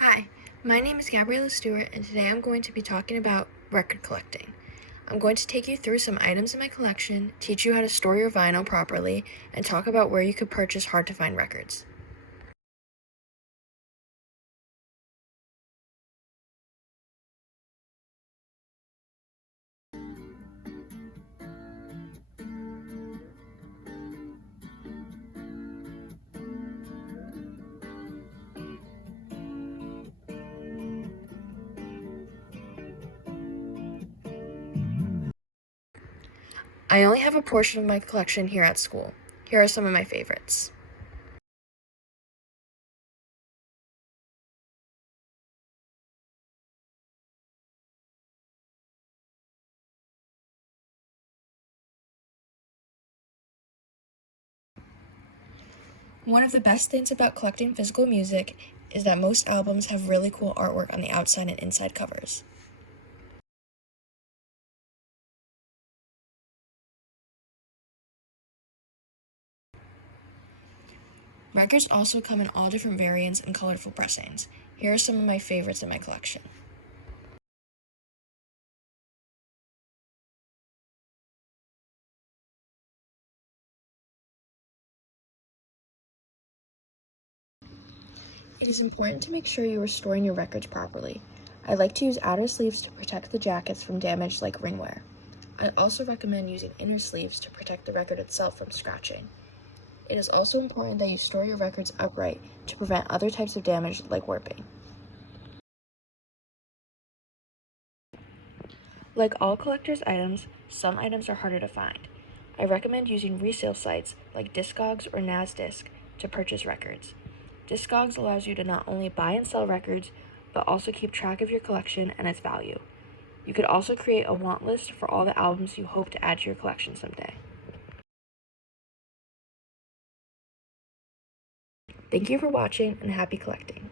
Hi, my name is Gabriella Stewart, and today I'm going to be talking about record collecting. I'm going to take you through some items in my collection, teach you how to store your vinyl properly, and talk about where you could purchase hard-to-find records. I only have a portion of my collection here at school. Here are some of my favorites. One of the best things about collecting physical music is that most albums have really cool artwork on the outside and inside covers. Records also come in all different variants and colorful pressings. Here are some of my favorites in my collection. It is important to make sure you are storing your records properly. I like to use outer sleeves to protect the jackets from damage like ringwear. I also recommend using inner sleeves to protect the record itself from scratching. It is also important that you store your records upright to prevent other types of damage like warping. Like all collector's items, some items are harder to find. I recommend using resale sites like Discogs or NASDisc to purchase records. Discogs allows you to not only buy and sell records, but also keep track of your collection and its value. You could also create a want list for all the albums you hope to add to your collection someday. Thank you for watching and happy collecting.